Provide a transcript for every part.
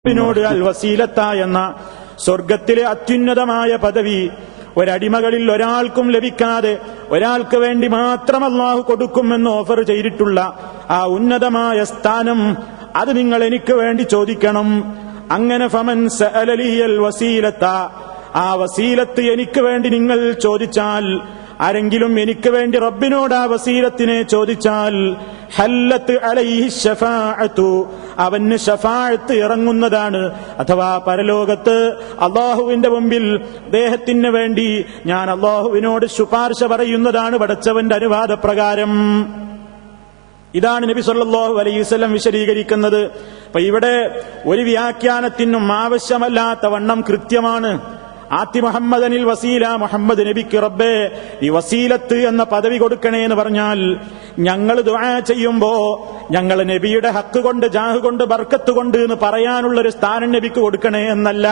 റബ്ബിനോട് അൽ വസീലത്ത എന്ന സ്വർഗത്തിലെ അത്യുന്നതമായ പദവി ഒരടിമകളിൽ ഒരാൾക്കും ലഭിക്കാതെ ഒരാൾക്ക് വേണ്ടി മാത്രം അള്ളാഹു കൊടുക്കുമെന്ന് ഓഫർ ചെയ്തിട്ടുള്ള ആ ഉന്നതമായ സ്ഥാനം അത് നിങ്ങൾ എനിക്ക് വേണ്ടി ചോദിക്കണം. അങ്ങനെ ഫമൻ വസീലത്ത ആ വസീലത്ത് എനിക്ക് വേണ്ടി നിങ്ങൾ ചോദിച്ചാൽ ആരെങ്കിലും എനിക്ക് വേണ്ടി റബ്ബിനോട് ആ വസീലത്തിനെ ചോദിച്ചാൽ ഹല്ലത്ത് അലൈഹി ഷഫാഅത്തു അവന് ഷഫാഅത്ത് ഇറങ്ങുന്നതാണ്. അഥവാ പരലോകത്ത് അള്ളാഹുവിന്റെ മുമ്പിൽ അദ്ദേഹത്തിന് വേണ്ടി ഞാൻ അള്ളാഹുവിനോട് ശുപാർശ പറയുന്നതാണ് പടച്ചവന്റെ അനുവാദപ്രകാരം. ഇതാണ് നബി സല്ലല്ലാഹു അലൈഹി വസല്ലം വിശദീകരിക്കുന്നത്. അപ്പൊ ഇവിടെ ഒരു വ്യാഖ്യാനത്തിനും ആവശ്യമല്ലാത്ത വണ്ണം കൃത്യമാണ്. ആത്തി മുഹമ്മദനിൽ വസീല മുഹമ്മദ് നബിക്ക് റബ്ബേ ഈ വസീലത്ത് എന്ന പദവി കൊടുക്കണേ എന്ന് പറഞ്ഞാൽ ഞങ്ങൾ ദുആ ചെയ്യുമ്പോ ഞങ്ങൾ നബിയുടെ ഹക്ക് കൊണ്ട് ജാഹ് കൊണ്ട് ബർക്കത്ത് കൊണ്ട് എന്ന് പറയാനുള്ള ഒരു സ്ഥാനം നബിക്ക് കൊടുക്കണേ എന്നല്ല.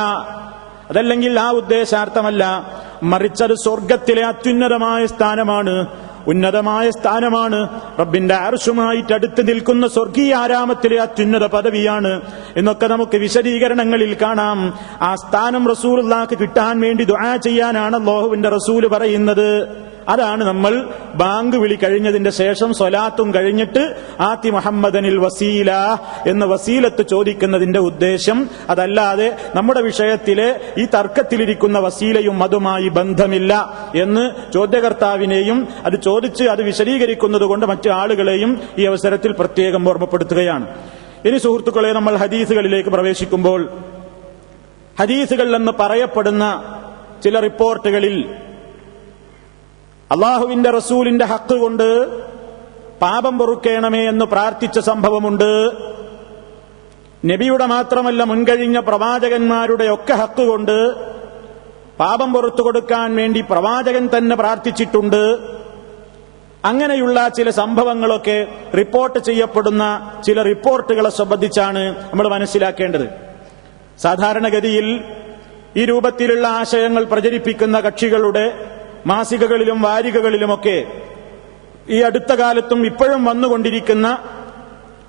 അതല്ലെങ്കിൽ ആ ഉദ്ദേശാർത്ഥമല്ല. മറിച്ചത് സ്വർഗത്തിലെ അത്യുന്നതമായ സ്ഥാനമാണ് ഉന്നതമായ സ്ഥാനമാണ്. റബ്ബിന്റെ അർഷുമായിട്ട് അടുത്ത് നിൽക്കുന്ന സ്വർഗീയ ആരാമത്തിലെ അത്യുന്നത പദവിയാണ് എന്നൊക്കെ നമുക്ക് വിശദീകരണങ്ങളിൽ കാണാം. ആ സ്ഥാനം റസൂലുള്ളാക്ക് കിട്ടാൻ വേണ്ടി ദുആ ചെയ്യാനാണ് അല്ലാഹുവിന്റെ റസൂൽ പറയുന്നത്. അതാണ് നമ്മൾ ബാങ്ക് വിളി കഴിഞ്ഞതിന്റെ ശേഷം സ്വലാത്തും കഴിഞ്ഞിട്ട് ആത്തി മുഹമ്മദനിൽ വസീല എന്ന് വസീലത്ത് ചോദിക്കുന്നതിന്റെ ഉദ്ദേശം അതല്ലാതെ നമ്മുടെ വിഷയത്തിലെ ഈ തർക്കത്തിലിരിക്കുന്ന വസീലയും അതുമായി ബന്ധമില്ല എന്ന് ചോദ്യകർത്താവിനെയും അത് ചോദിച്ച് അത് വിശദീകരിക്കുന്നത് കൊണ്ട് മറ്റു ആളുകളെയും ഈ അവസരത്തിൽ പ്രത്യേകം ഓർമ്മപ്പെടുത്തുകയാണ്. ഇനി സുഹൃത്തുക്കളെ നമ്മൾ ഹദീസുകളിലേക്ക് പ്രവേശിക്കുമ്പോൾ ഹദീസുകൾ എന്ന് പറയപ്പെടുന്ന ചില റിപ്പോർട്ടുകളിൽ അള്ളാഹുവിന്റെ റസൂലിന്റെ ഹക്ക് കൊണ്ട് പാപം പൊറുക്കേണമേ എന്ന് പ്രാർത്ഥിച്ച സംഭവമുണ്ട്. നബിയുടെ മാത്രമല്ല മുൻകഴിഞ്ഞ പ്രവാചകന്മാരുടെ ഒക്കെ ഹക്ക് കൊണ്ട് പാപം പുറത്തു കൊടുക്കാൻ വേണ്ടി പ്രവാചകൻ തന്നെ പ്രാർത്ഥിച്ചിട്ടുണ്ട്. അങ്ങനെയുള്ള ചില സംഭവങ്ങളൊക്കെ റിപ്പോർട്ട് ചെയ്യപ്പെടുന്ന ചില റിപ്പോർട്ടുകളെ സംബന്ധിച്ചാണ് നമ്മൾ മനസ്സിലാക്കേണ്ടത്. സാധാരണഗതിയിൽ ഈ രൂപത്തിലുള്ള ആശയങ്ങൾ പ്രചരിപ്പിക്കുന്ന കക്ഷികളുടെ മാസികകളിലും വാരികകളിലുമൊക്കെ ഈ അടുത്ത കാലത്തും ഇപ്പോഴും വന്നുകൊണ്ടിരിക്കുന്ന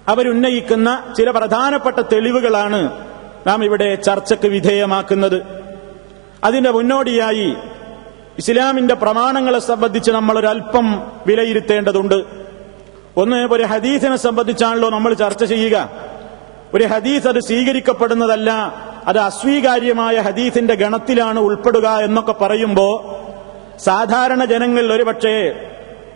അവരുന്നയിക്കുന്ന ചില പ്രധാനപ്പെട്ട തെളിവുകളാണ് നാം ഇവിടെ ചർച്ചയ്ക്ക് വിധേയമാക്കുന്നത്. അതിന്റെ മുന്നോടിയായി ഇസ്ലാമിന്റെ പ്രമാണങ്ങളെ സംബന്ധിച്ച് നമ്മൾ ഒരല്പം വിലയിരുത്തേണ്ടതുണ്ട്. ഒന്ന് ഒരു ഹദീസിനെ സംബന്ധിച്ചാണല്ലോ നമ്മൾ ചർച്ച ചെയ്യുക. ഒരു ഹദീസ് അത് സ്വീകരിക്കപ്പെടുന്നതല്ല അത് അസ്വീകാര്യമായ ഹദീസിന്റെ ഗണത്തിലാണ് ഉൾപ്പെടുക എന്നൊക്കെ പറയുമ്പോ സാധാരണ ജനങ്ങൾ ഒരുപക്ഷേ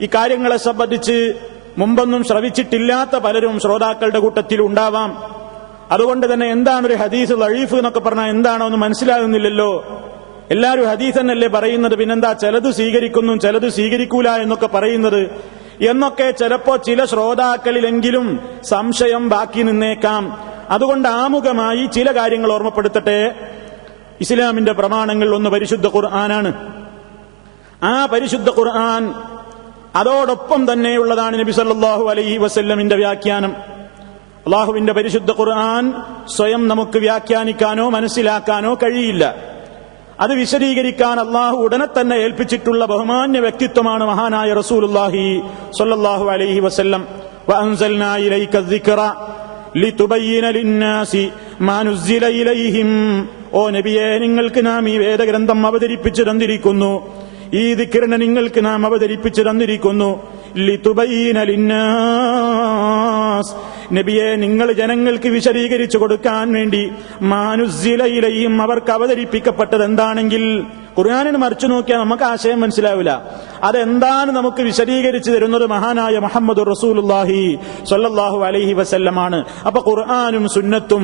ഈ കാര്യങ്ങളെ സംബന്ധിച്ച് മുമ്പൊന്നും ശ്രവിച്ചിട്ടില്ലാത്ത പലരും ശ്രോതാക്കളുടെ കൂട്ടത്തിൽ ഉണ്ടാവാം. അതുകൊണ്ട് തന്നെ എന്താണ് ഒരു ഹദീസ് ലഴീഫ് എന്നൊക്കെ പറഞ്ഞാൽ എന്താണോ എന്ന് മനസ്സിലാകുന്നില്ലല്ലോ. എല്ലാവരും ഹദീസ് എന്നല്ലേ പറയുന്നത്? പിന്നെന്താ? ചിലത് സ്വീകരിക്കുന്നു ചിലത് സ്വീകരിക്കൂല എന്നൊക്കെ പറയുന്നത്. എന്നൊക്കെ ചിലപ്പോ ചില ശ്രോതാക്കളിലെങ്കിലും സംശയം ബാക്കി നിന്നേക്കാം. അതുകൊണ്ട് ആമുഖമായി ചില കാര്യങ്ങൾ ഓർമ്മപ്പെടുത്തട്ടെ. ഇസ്ലാമിന്റെ പ്രമാണങ്ങൾ ഒന്ന് പരിശുദ്ധ ഖുർആനാണ്. ആ പരിശുദ്ധ ഖുർആൻ അതോടൊപ്പം തന്നെയുള്ളതാണ് നബി സല്ലാഹു അലൈഹി വസല്ലമിന്റെ വ്യാഖ്യാനം. അള്ളാഹുവിന്റെ പരിശുദ്ധ ഖുർആൻ സ്വയം നമുക്ക് വ്യാഖ്യാനിക്കാനോ മനസ്സിലാക്കാനോ കഴിയില്ല. അത് വിശദീകരിക്കാൻ അള്ളാഹു ഉടനെ തന്നെ ഏൽപ്പിച്ചിട്ടുള്ള ബഹുമാന്യ വ്യക്തിത്വമാണ് മഹാനായ റസൂലുല്ലാഹി സൊല്ലാഹു അലൈഹി വസല്ലം. ഓ നബിയെ നിങ്ങൾക്ക് നാം ഈ വേദഗ്രന്ഥം അവതരിപ്പിച്ചു തന്നിരിക്കുന്നു. ഈ ദിക്കറിനെ നിങ്ങൾക്ക് നാം അവതരിപ്പിച്ചു തന്നിരിക്കുന്നു. നബിയെ നിങ്ങൾ ജനങ്ങൾക്ക് വിശദീകരിച്ചു കൊടുക്കാൻ വേണ്ടി മാനുസിലയിലെയും അവർക്ക് അവതരിപ്പിക്കപ്പെട്ടത് എന്താണെങ്കിൽ ഖുർആാനിന് മറിച്ചു നോക്കിയാൽ നമുക്ക് ആശയം മനസ്സിലാവില്ല. അതെന്താണ് നമുക്ക് വിശദീകരിച്ചു തരുന്നത്? മഹാനായ മുഹമ്മദ് റസൂലുല്ലാഹി സൊല്ലാഹു അലൈഹി വസല്ലമാണ്. അപ്പൊ ഖുർആാനും സുന്നത്തും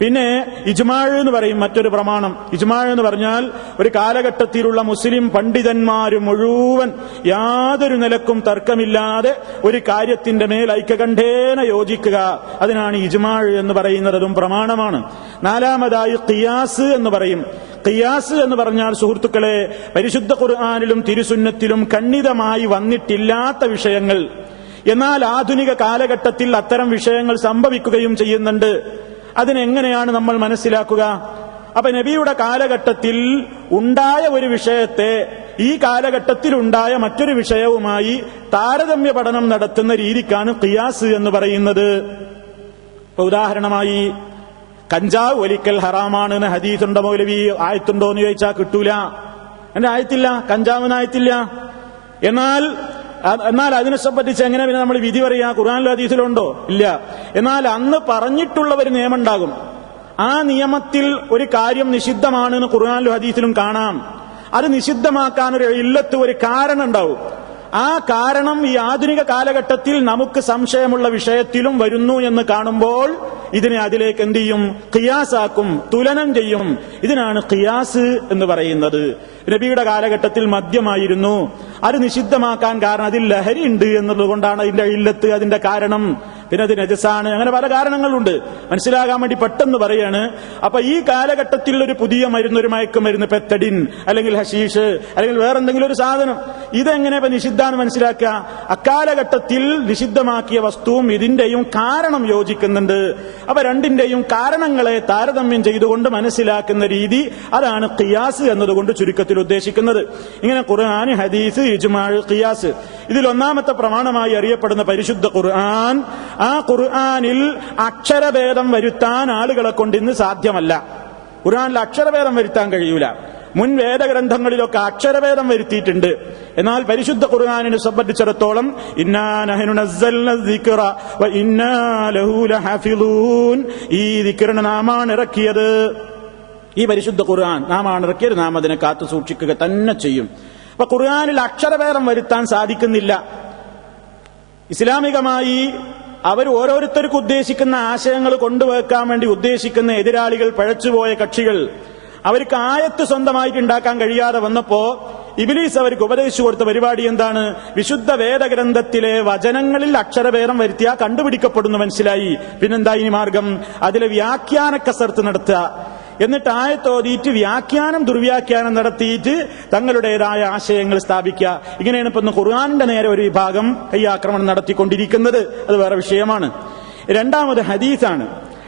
പിന്നെ ഇജ്മാഴ് എന്ന് പറയും മറ്റൊരു പ്രമാണം. ഇജ്മാഴ് എന്ന് പറഞ്ഞാൽ ഒരു കാലഘട്ടത്തിലുള്ള മുസ്ലിം പണ്ഡിതന്മാർ മുഴുവൻ യാതൊരു നിലക്കും തർക്കമില്ലാതെ ഒരു കാര്യത്തിന്റെ മേൽ ഐക്യകണ്ഠേന യോജിക്കുക. അതിനാണ് ഇജ്മാഴ് എന്ന് പറയുന്നത്. അതും പ്രമാണമാണ്. നാലാമതായി ഖിയാസ് എന്ന് പറയും. ഖിയാസ് എന്ന് പറഞ്ഞാൽ സുഹൃത്തുക്കളെ പരിശുദ്ധ ഖുർആാനിലും തിരുസുന്നത്തിലും കണ്ണിതമായി വന്നിട്ടില്ലാത്ത വിഷയങ്ങൾ. എന്നാൽ ആധുനിക കാലഘട്ടത്തിൽ അത്തരം വിഷയങ്ങൾ സംഭവിക്കുകയും ചെയ്യുന്നുണ്ട്. അതിനെങ്ങനെയാണ് നമ്മൾ മനസ്സിലാക്കുക? അപ്പൊ നബിയുടെ കാലഘട്ടത്തിൽ ഉണ്ടായ ഒരു വിഷയത്തെ ഈ കാലഘട്ടത്തിൽ ഉണ്ടായ മറ്റൊരു വിഷയവുമായി താരതമ്യ പഠനം നടത്തുന്ന രീതിക്കാണ് ഖിയാസ് എന്ന് പറയുന്നത്. ഉദാഹരണമായി കഞ്ചാവ് വലിക്കൽ ഹറാമാണ് ഹദീസ് ഹദീസുണ്ടോ മൗലവി? ആയത്തുണ്ടോ എന്ന് ചോദിച്ചാൽ കിട്ടൂല. എന്റെ ആയത്തില്ല കഞ്ചാവിന് ആയത്തില്ല. എന്നാൽ എന്നാൽ അതിനെ സംബന്ധിച്ച് എങ്ങനെ പിന്നെ നമ്മൾ വിധി പറയാ ഖുർആാനിലും ഹദീസിലുണ്ടോ ഇല്ല. എന്നാൽ അന്ന് പറഞ്ഞിട്ടുള്ള ഒരു നിയമം ഉണ്ടാകും ആ നിയമത്തിൽ ഒരു കാര്യം നിഷിദ്ധമാണെന്ന് ഖുർആാനിലും ഹദീസിലും കാണാം. അത് നിഷിദ്ധമാക്കാൻ ഒരു ഇല്ലത്ത് ഒരു കാരണം ഉണ്ടാവും. ആ കാരണം ഈ ആധുനിക കാലഘട്ടത്തിൽ നമുക്ക് സംശയമുള്ള വിഷയത്തിലും വരുന്നു എന്ന് കാണുമ്പോൾ ഇതിനെ അതിലേക്ക് എന്ത് ചെയ്യും? ഖിയാസാക്കും തുലനം ചെയ്യും. ഇതിനാണ് ഖിയാസ് എന്ന് പറയുന്നത്. നബിയുടെ കാലഘട്ടത്തിൽ മദ്യമായിരുന്നു. അത് നിഷിദ്ധമാക്കാൻ കാരണം അതിൽ ലഹരി ഉണ്ട് എന്നുള്ളത് കൊണ്ടാണ് അതിന്റെ ഇല്ലത്ത് അതിന്റെ കാരണം. പിന്നെ അത് നജസാണ്. അങ്ങനെ പല കാരണങ്ങളുണ്ട്. മനസ്സിലാകാൻ വേണ്ടി പെട്ടെന്ന് പറയാണ്. അപ്പൊ ഈ കാലഘട്ടത്തിൽ ഒരു പുതിയ മരുന്ന് ഒരു മയക്കുമരുന്ന് പെത്തഡിൻ അല്ലെങ്കിൽ ഹഷീഷ് അല്ലെങ്കിൽ വേറെന്തെങ്കിലും ഒരു സാധനം. ഇതെങ്ങനെ ഇപ്പൊ നിഷിദ്ധാന്ന് മനസ്സിലാക്കുക? അക്കാലഘട്ടത്തിൽ നിഷിദ്ധമാക്കിയ വസ്തുവും ഇതിന്റെയും കാരണം യോജിക്കുന്നുണ്ട്. അപ്പൊ രണ്ടിന്റെയും കാരണങ്ങളെ താരതമ്യം ചെയ്തുകൊണ്ട് മനസ്സിലാക്കുന്ന രീതി അതാണ് ഖിയാസ് എന്നതുകൊണ്ട് ചുരുക്കത്തിൽ ഉദ്ദേശിക്കുന്നത്. ഇങ്ങനെ ഖുർആൻ ഹദീസ് ഇജ്മാൾ ഖിയാസ്. ഇതിൽ ഒന്നാമത്തെ പ്രമാണമായി അറിയപ്പെടുന്ന പരിശുദ്ധ ഖുർആൻ ആ ഖുർആാനിൽ അക്ഷരഭേദം വരുത്താൻ ആളുകളെ കൊണ്ട് ഇന്ന് സാധ്യമല്ല. ഖുർആാനിൽ അക്ഷരഭേദം വരുത്താൻ കഴിയൂല. മുൻ വേദഗ്രന്ഥങ്ങളിലൊക്കെ അക്ഷരഭേദം വരുത്തിയിട്ടുണ്ട്. എന്നാൽ പരിശുദ്ധ ഖുർആാനിനെ സംബന്ധിച്ചിടത്തോളം ഈ നാമാണ് ഇറക്കിയത്. ഈ പരിശുദ്ധ ഖുർആൻ നാമാണ് ഇറക്കിയത്. നാം അതിനെ കാത്തു സൂക്ഷിക്കുക തന്നെ ചെയ്യും. അപ്പൊ ഖുർആാനിൽ അക്ഷരഭേദം വരുത്താൻ സാധിക്കുന്നില്ല. ഇസ്ലാമികമായി അവർ ഓരോരുത്തർക്കും ഉദ്ദേശിക്കുന്ന ആശയങ്ങൾ കൊണ്ടുവയ്ക്കാൻ വേണ്ടി ഉദ്ദേശിക്കുന്ന എതിരാളികൾ പഴച്ചുപോയ കക്ഷികൾ അവർക്ക് ആയത്ത് സ്വന്തമായിട്ട് ഉണ്ടാക്കാൻ കഴിയാതെ വന്നപ്പോ ഇബിലീസ് അവർക്ക് ഉപദേശിച്ചു കൊടുത്ത പരിപാടി എന്താണ്? വിശുദ്ധ വേദഗ്രന്ഥത്തിലെ വചനങ്ങളിൽ അക്ഷരഭേദം വരുത്തിയാൽ കണ്ടുപിടിക്കപ്പെടുന്നു മനസ്സിലായി? പിന്നെന്താ ഇനി മാർഗം? അതിലെ വ്യാഖ്യാന കസർത്ത് നടത്തുക. എന്നിട്ട് ആയത്തോതിയിട്ട് വ്യാഖ്യാനം ദുർവ്യാഖ്യാനം നടത്തിയിട്ട് തങ്ങളുടേതായ ആശയങ്ങൾ സ്ഥാപിക്കുക. ഇങ്ങനെയാണ് ഇപ്പൊ ഖുർആാനിന്റെ നേരെ ഒരു വിഭാഗം കയ്യാക്രമണം നടത്തിക്കൊണ്ടിരിക്കുന്നത്. അത് വേറെ വിഷയമാണ്. രണ്ടാമത് ഹദീസാണ്.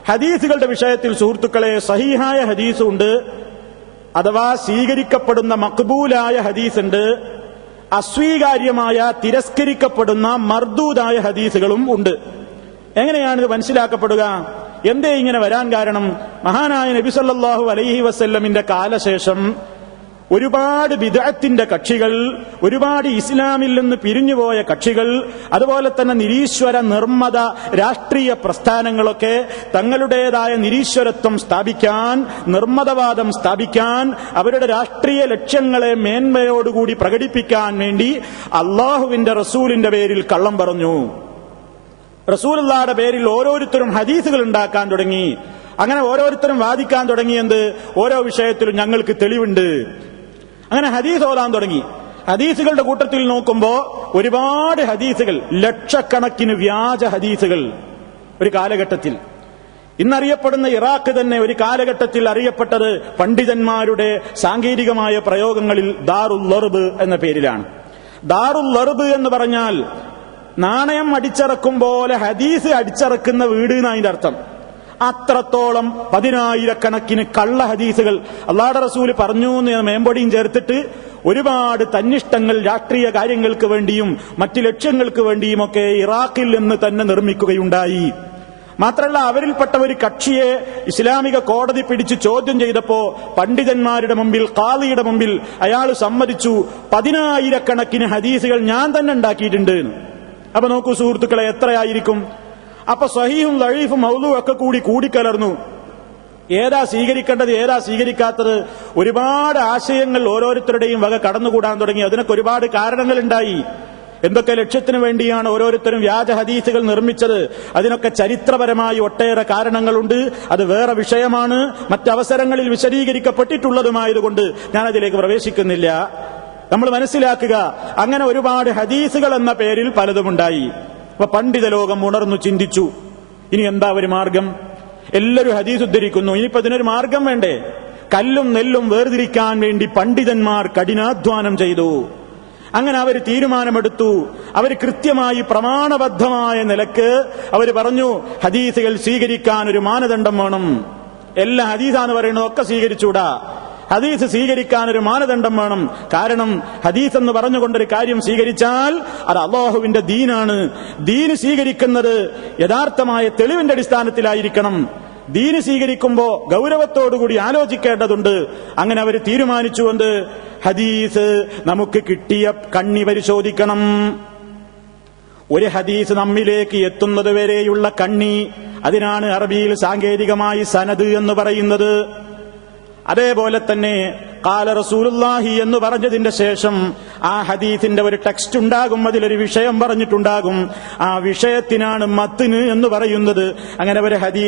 ഹദീസുകളുടെ വിഷയത്തിൽ സുഹൃത്തുക്കളെ സഹീഹായ ഹദീസുണ്ട്. അഥവാ സ്വീകരിക്കപ്പെടുന്ന മക്ബൂലായ ഹദീസുണ്ട്. അസ്വീകാര്യമായ തിരസ്കരിക്കപ്പെടുന്ന മർദൂദായ ഹദീസുകളും ഉണ്ട്. എങ്ങനെയാണ് ഇത് മനസ്സിലാക്കപ്പെടുക? എന്തേ ഇങ്ങനെ വരാൻ കാരണം? മഹാനായ നബി സല്ലല്ലാഹു അലൈഹി വസ്ല്ലമിന്റെ കാലശേഷം ഒരുപാട് വിദഗ്ധത്തിന്റെ കക്ഷികൾ ഒരുപാട് ഇസ്ലാമിൽ നിന്ന് പിരിഞ്ഞുപോയ കക്ഷികൾ അതുപോലെ തന്നെ നിരീശ്വര നിർമ്മത രാഷ്ട്രീയ പ്രസ്ഥാനങ്ങളൊക്കെ തങ്ങളുടേതായ നിരീശ്വരത്വം സ്ഥാപിക്കാൻ നിർമ്മതവാദം സ്ഥാപിക്കാൻ അവരുടെ രാഷ്ട്രീയ ലക്ഷ്യങ്ങളെ മേന്മയോടുകൂടി പ്രകടിപ്പിക്കാൻ വേണ്ടി അള്ളാഹുവിന്റെ റസൂലിന്റെ പേരിൽ കള്ളം പറഞ്ഞു. റസൂലുള്ളായുടെ പേരിൽ ഓരോരുത്തരും ഹദീസുകൾ ഉണ്ടാക്കാൻ തുടങ്ങി. അങ്ങനെ ഓരോരുത്തരും വാദിക്കാൻ തുടങ്ങിയെന്ത് ഓരോ വിഷയത്തിലും ഞങ്ങൾക്ക് തെളിവുണ്ട്. അങ്ങനെ ഹദീസ് ഓതാൻ തുടങ്ങി. ഹദീസുകളുടെ കൂട്ടത്തിൽ നോക്കുമ്പോൾ ഒരുപാട് ഹദീസുകൾ ലക്ഷക്കണക്കിന് വ്യാജ ഹദീസുകൾ ഒരു കാലഘട്ടത്തിൽ. ഇന്നറിയപ്പെടുന്ന ഇറാഖ് തന്നെ ഒരു കാലഘട്ടത്തിൽ അറിയപ്പെട്ടത് പണ്ഡിതന്മാരുടെ സാങ്കേതികമായ പ്രയോഗങ്ങളിൽ ദാറുൽ ലർബ് എന്ന പേരിലാണ്. ദാറുൽ ലർബ് എന്ന് പറഞ്ഞാൽ നാണയം അടിച്ചിറക്കും പോലെ ഹദീസ് അടിച്ചിറക്കുന്ന വീട് എന്നതിന്റെ അർത്ഥം. അത്രത്തോളം പതിനായിരക്കണക്കിന് കള്ള ഹദീസുകൾ. അള്ളാഹുടെ റസൂൽ പറഞ്ഞു എന്ന് മേമ്പൊടിയും ചേർത്തിട്ട് ഒരുപാട് തന്നിഷ്ടങ്ങൾ രാഷ്ട്രീയ കാര്യങ്ങൾക്ക് വേണ്ടിയും മറ്റ് ലക്ഷ്യങ്ങൾക്ക് വേണ്ടിയും ഒക്കെ ഇറാഖിൽ നിന്ന് തന്നെ നിർമ്മിക്കുകയുണ്ടായി. മാത്രമല്ല അവരിൽപ്പെട്ട ഒരു കക്ഷിയെ ഇസ്ലാമിക കോടതി പിടിച്ച് ചോദ്യം ചെയ്തപ്പോ പണ്ഡിതന്മാരുടെ മുമ്പിൽ കാളിയുടെ മുമ്പിൽ അയാൾ സമ്മതിച്ചു. പതിനായിരക്കണക്കിന് ഹദീസുകൾ ഞാൻ തന്നെ ഉണ്ടാക്കിയിട്ടുണ്ട്. അപ്പൊ നോക്കൂ സുഹൃത്തുക്കളെ എത്രയായിരിക്കും? അപ്പൊ സഹീഹും ലഴീഫും മൗലും ഒക്കെ കൂടി കൂടിക്കലർന്നു. ഏതാ സ്വീകരിക്കേണ്ടത് ഏതാ സ്വീകരിക്കാത്തത്? ഒരുപാട് ആശയങ്ങൾ ഓരോരുത്തരുടെയും വക കടന്നുകൂടാൻ തുടങ്ങി. അതിനൊക്കെ ഒരുപാട് കാരണങ്ങൾ ഉണ്ടായി എന്തൊക്കെ ലക്ഷ്യത്തിനു വേണ്ടിയാണ് ഓരോരുത്തരും വ്യാജ ഹദീസുകൾ നിർമ്മിച്ചത്? അതിനൊക്കെ ചരിത്രപരമായി ഒട്ടേറെ കാരണങ്ങളുണ്ട്. അത് വേറെ വിഷയമാണ്. മറ്റവസരങ്ങളിൽ വിശദീകരിക്കപ്പെട്ടിട്ടുള്ളതുമായതുകൊണ്ട് ഞാൻ അതിലേക്ക് പ്രവേശിക്കുന്നില്ല. നമ്മൾ മനസ്സിലാക്കുക. അങ്ങനെ ഒരുപാട് ഹദീസുകൾ എന്ന പേരിൽ പലതുമുണ്ടായി. അപ്പൊ പണ്ഡിത ലോകം ഉണർന്നു ചിന്തിച്ചു. ഇനി എന്താ ഒരു മാർഗം? എല്ലാവരും ഹദീസ് ഉദ്ധരിക്കുന്നു. ഇനിയിപ്പോ ഇതിനൊരു മാർഗം വേണ്ടേ? കല്ലും നെല്ലും വേർതിരിക്കാൻ വേണ്ടി പണ്ഡിതന്മാർ കഠിനാധ്വാനം ചെയ്തു. അങ്ങനെ അവർ തീരുമാനമെടുത്തു. അവർ കൃത്യമായി പ്രമാണബദ്ധമായ നിലയ്ക്ക് അവർ പറഞ്ഞു ഹദീസുകൾ സ്വീകരിക്കാൻ ഒരു മാനദണ്ഡം വേണം. എല്ലാ ഹദീസാന്ന് പറയുന്നതൊക്കെ സ്വീകരിച്ചൂടാ ഹദീസ് സ്വീകരിക്കാൻ ഒരു മാനദണ്ഡം വേണം. കാരണം ഹദീസ് എന്ന് പറഞ്ഞുകൊണ്ടൊരു കാര്യം സ്വീകരിച്ചാൽ അത് അള്ളാഹുവിന്റെ ദീനാണ്. ദീന് സ്വീകരിക്കുന്നത് യഥാർത്ഥമായ തെളിവിന്റെ അടിസ്ഥാനത്തിലായിരിക്കണം. ദീന് സ്വീകരിക്കുമ്പോൾ ഗൗരവത്തോടുകൂടി ആലോചിക്കേണ്ടതുണ്ട്. അങ്ങനെ അവർ തീരുമാനിച്ചുകൊണ്ട് ഹദീസ് നമുക്ക് കിട്ടിയ കണ്ണി പരിശോധിക്കണം. ഒരു ഹദീസ് നമ്മിലേക്ക് എത്തുന്നത് വരെയുള്ള കണ്ണി അതിനാണ് അറബിയിൽ സാങ്കേതികമായി സനദ് എന്ന് പറയുന്നത്. അതേപോലെ തന്നെ കാല റസൂലുല്ലാഹി എന്ന് പറഞ്ഞതിന്റെ ശേഷം ആ ഹദീസിന്റെ ഒരു ടെക്സ്റ്റ് ഉണ്ടാകും. അതിലൊരു വിഷയം പറഞ്ഞിട്ടുണ്ടാകും. ആ വിഷയത്തിനാണ് മത്തിന് എന്ന് പറയുന്നത്. അങ്ങനെ ഒരു ഹദീസ്